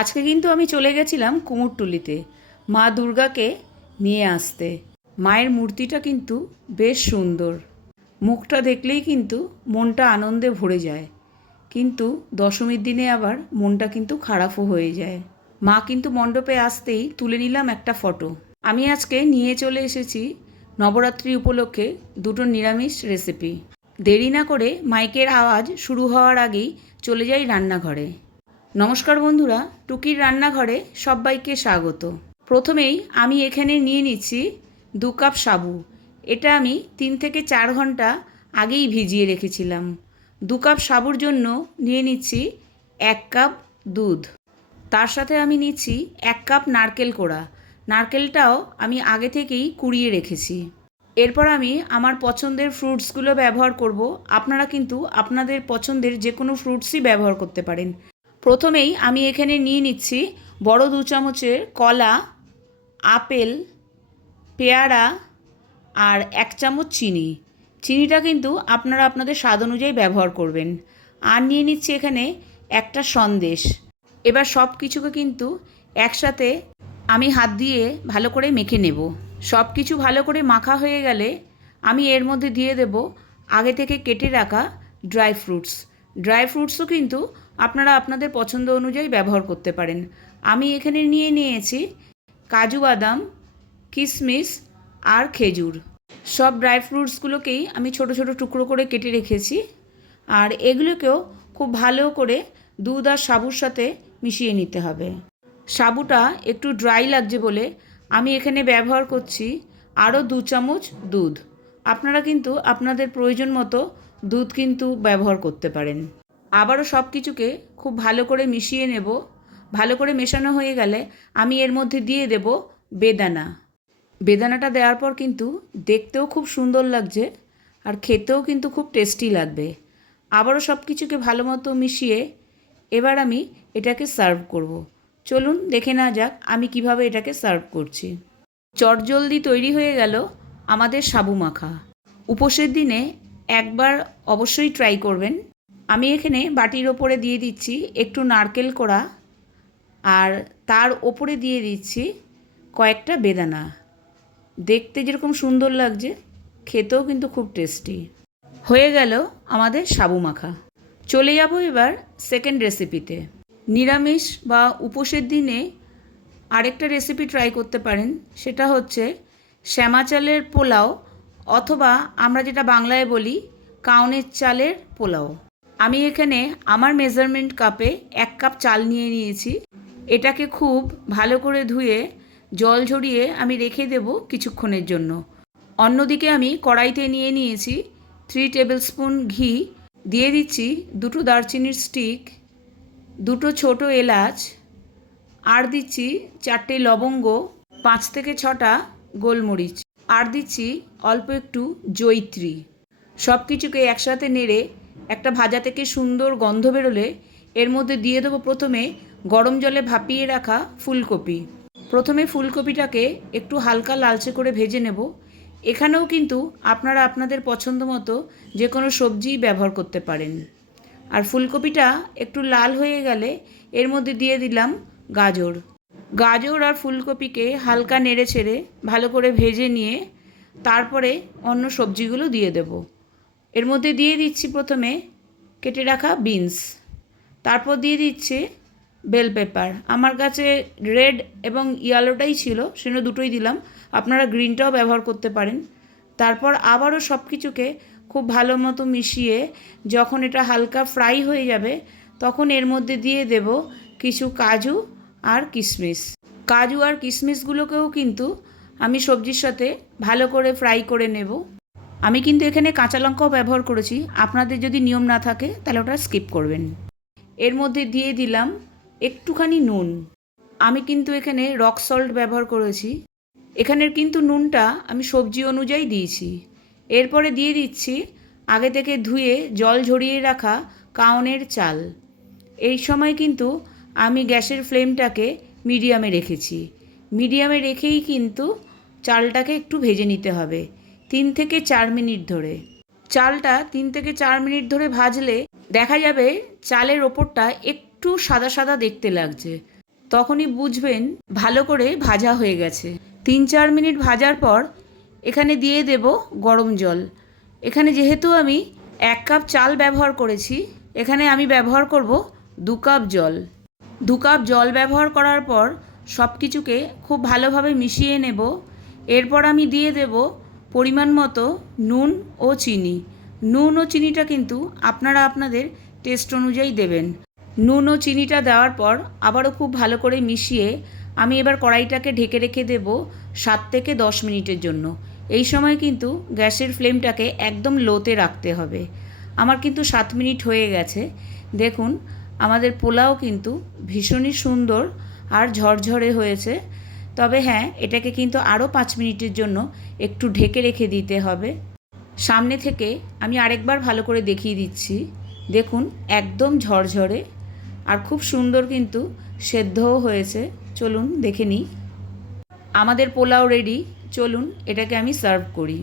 আজকে কিন্তু আমি চলে গেছিলাম কুমোরটুলিতে মা দুর্গাকে নিয়ে আসতে। মায়ের মূর্তিটা কিন্তু বেশ সুন্দর, মুখটা দেখলেই কিন্তু মনটা আনন্দে ভরে যায়। কিন্তু দশমীর দিনে আবার মনটা কিন্তু খারাপও হয়ে যায়। মা কিন্তু মণ্ডপে আসতেই তুলে নিলাম একটা ফটো। আমি আজকে নিয়ে চলে এসেছি নবরাত্রি উপলক্ষে দুটো নিরামিষ রেসিপি। দেরি না করে মাইকের আওয়াজ শুরু হওয়ার আগেই চলে যাই রান্নাঘরে। নমস্কার বন্ধুরা, টুকির রান্নাঘরে সবাইকে স্বাগত। প্রথমেই আমি এখানে নিয়ে নিচ্ছি 2 কাপ সাবু। এটা আমি 3 থেকে 4 ঘন্টা আগেই ভিজিয়ে রেখেছিলাম। 2 কাপ সাবুর জন্য নিয়ে নিচ্ছি 1 কাপ দুধ। তার সাথে আমি নিচ্ছি 1 কাপ নারকেল কোড়া। নারকেলটাও আমি আগে থেকেই কুড়িয়ে রেখেছি। এরপর আমি আমার পছন্দের ফ্রুটসগুলো ব্যবহার করব। আপনারা কিন্তু আপনাদের পছন্দের যে কোনো ফ্রুটসই ব্যবহার করতে পারেন। প্রথমেই আমি এখানে নিয়ে নিচ্ছি বড় 2 চামচের কলা, আপেল, পেয়ারা আর 1 চামচ চিনি। চিনিটা কিন্তু আপনারা আপনাদের স্বাদ অনুযায়ী ব্যবহার করবেন। আর নিয়ে নিচ্ছি এখানে একটা সন্দেশ। এবার সব কিছুকে কিন্তু একসাথে আমি হাত দিয়ে ভালো করে মেখে নেব। সব কিছু ভালো করে মাখা হয়ে গেলে আমি এর মধ্যে দিয়ে দেব আগে থেকে কেটে রাখা ড্রাই ফ্রুটস। ড্রাই ফ্রুটসও কিন্তু আপনারা আপনাদের পছন্দ অনুযায়ী ব্যবহার করতে পারেন। আমি এখানে নিয়ে নিয়েছি কাজু বাদাম, কিশমিশ আর খেজুর। সব ড্রাই ফ্রুটসগুলোকেই আমি ছোট ছোট টুকরো করে কেটে রেখেছি। আর এগুলোকেও খুব ভালো করে দুধ আর সাবুর সাথে মিশিয়ে নিতে হবে। সাবুটা একটু ড্রাই লাগছে বলে আমি এখানে ব্যবহার করছি আরও 2 চামচ দুধ। আপনারা কিন্তু আপনাদের প্রয়োজন মতো দুধ কিন্তু ব্যবহার করতে পারেন। আবারও সব কিছুকে খুব ভালো করে মিশিয়ে নেব। ভালো করে মেশানো হয়ে গেলে আমি এর মধ্যে দিয়ে দেব বেদানা। বেদানাটা দেওয়ার পর কিন্তু দেখতেও খুব সুন্দর লাগছে আর খেতেও কিন্তু খুব টেস্টি লাগবে। আবারও সব কিছুকে ভালো মতো মিশিয়ে এবার আমি এটাকে সার্ভ করব। চলুন দেখে নেওয়া যাক আমি কিভাবে এটাকে সার্ভ করছি। চটজলদি তৈরি হয়ে গেল আমাদের সাবু মাখা। উপোসের দিনে একবার অবশ্যই ট্রাই করবেন। আমি এখানে বাটির ওপরে দিয়ে দিচ্ছি একটু নারকেল কোড়া আর তার ওপরে দিয়ে দিচ্ছি কয়েকটা বেদানা। দেখতে যেরকম সুন্দর লাগছে, খেতেও কিন্তু খুব টেস্টি। হয়ে গেল আমাদের সাবু মাখা। চলে যাব এবার সেকেন্ড রেসিপিতে। নিরামিষ বা উপোসের দিনে আরেকটা রেসিপি ট্রাই করতে পারেন। সেটা হচ্ছে শ্যামা চালের পোলাও, অথবা আমরা যেটা বাংলায় বলি কাউনের চালের পোলাও। আমি এখানে আমার মেজারমেন্ট কাপে 1 কাপ চাল নিয়ে নিয়েছি। এটাকে খুব ভালো করে ধুয়ে জল ঝরিয়ে আমি রেখে দেব কিছুক্ষণের জন্য। অন্যদিকে আমি কড়াইতে নিয়ে নিয়েছি 3 টেবিল স্পুন ঘি। দিয়ে দিচ্ছি 2টো দারচিনির স্টিক, 2টো ছোটো এলাচ, আর দিচ্ছি 4টে লবঙ্গ, 5 থেকে 6টা গোলমরিচ, আর দিচ্ছি অল্প একটু জয়িত্রী। সব কিছুকে একসাথে নেড়ে একটা ভাজা থেকে সুন্দর গন্ধ বেরোলে এর মধ্যে দিয়ে দেবো প্রথমে গরম জলে ভাপিয়ে রাখা ফুলকপি। প্রথমে ফুলকপিটাকে একটু হালকা লালচে করে ভেজে নেব। এখানেও কিন্তু আপনারা আপনাদের পছন্দ মতো যে কোনো সবজি ব্যবহার করতে পারেন। আর ফুলকপিটা একটু লাল হয়ে গেলে এর মধ্যে দিয়ে দিলাম গাজর। গাজর আর ফুলকপিকে হালকা নেড়ে ছেড়ে ভালো করে ভেজে নিয়ে তারপরে অন্য সবজিগুলো দিয়ে দেব। এর মধ্যে দিয়ে দিচ্ছি প্রথমে কেটে রাখা বিনস, তারপর দিয়ে দিচ্ছি বেল পেপার। আমার কাছে রেড এবং ইয়েলোটাই ছিল, সেজন্য দুটোই দিলাম। আপনারা গ্রিনটাও ব্যবহার করতে পারেন। তারপর আবারও সব কিছুকে খুব ভালো মতো মিশিয়ে যখন এটা হালকা ফ্রাই হয়ে যাবে তখন এর মধ্যে দিয়ে দেব কিছু কাজু আর কিশমিশ। কাজু আর কিশমিশগুলোকেও কিন্তু আমি সবজির সাথে ভালো করে ফ্রাই করে নেব। আমি কিন্তু এখানে কাঁচা লঙ্কাও ব্যবহার করেছি। আপনাদের যদি নিয়ম না থাকে তাহলে ওটা স্কিপ করবেন। এর মধ্যে দিয়ে দিলাম একটুখানি নুন। আমি কিন্তু এখানে রক সল্ট ব্যবহার করেছি। এখানের কিন্তু নুনটা আমি সবজি অনুযায়ী দিয়েছি। এরপরে দিয়ে দিচ্ছি আগে থেকে ধুয়ে জল ঝরিয়ে রাখা কাওনের চাল। এই সময় কিন্তু আমি গ্যাসের ফ্লেমটাকে মিডিয়ামে রেখেছি। মিডিয়ামে রেখেই কিন্তু চালটাকে একটু ভেজে নিতে হবে 3 থেকে 4 মিনিট ধরে। চালটা 3 থেকে 4 মিনিট ধরে ভাজলে দেখা যাবে চালের ওপরটা একটু সাদা সাদা দেখতে লাগছে। তখনই বুঝবেন ভালো করে ভাজা হয়ে গেছে। 3-4 মিনিট ভাজার পর এখানে দিয়ে দেব গরম জল। এখানে যেহেতু আমি 1 কাপ চাল ব্যবহার করেছি, এখানে আমি ব্যবহার করব 2 কাপ জল। 2 কাপ জল ব্যবহার করার পর সব কিছুকে খুব ভালোভাবে মিশিয়ে নেব। এরপর আমি দিয়ে দেব পরিমাণ মতো নুন ও চিনি। নুন ও চিনিটা কিন্তু আপনারা আপনাদের টেস্ট অনুযায়ী দেবেন। নুন ও চিনিটা দেওয়ার পর আবারও খুব ভালো করে মিশিয়ে আমি এবার কড়াইটাকে ঢেকে রেখে দেব 7 থেকে 10 মিনিটের জন্য। এই সময় কিন্তু গ্যাসের ফ্লেমটাকে একদম লোতে রাখতে হবে। আমার কিন্তু 7 মিনিট হয়ে গেছে। দেখুন আমাদের পোলাও কিন্তু ভীষণই সুন্দর আর ঝরঝরে হয়েছে। তবে হ্যাঁ, এটাকে কিন্তু আরও 5 মিনিটের জন্য একটু ঢেকে রেখে দিতে হবে। সামনে থেকে আমি আরেকবার ভালো করে দেখিয়ে দিচ্ছি। দেখুন একদম ঝরঝরে আর খুব সুন্দর কিন্তু সেদ্ধও হয়েছে। চলুন দেখে নিই। আমাদের পোলাও রেডি। চলুন এটাকে আমি সার্ভ করি।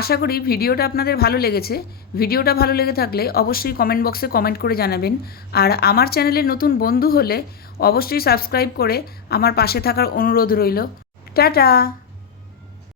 আশা করি ভিডিওটা আপনাদের ভালো লেগেছে। ভিডিওটা ভালো লেগে থাকলে অবশ্যই কমেন্ট বক্সে কমেন্ট করে জানাবেন। আর আমার চ্যানেলের নতুন বন্ধু হলে অবশ্যই সাবস্ক্রাইব করে আমার পাশে থাকার অনুরোধ রইল। টাটা।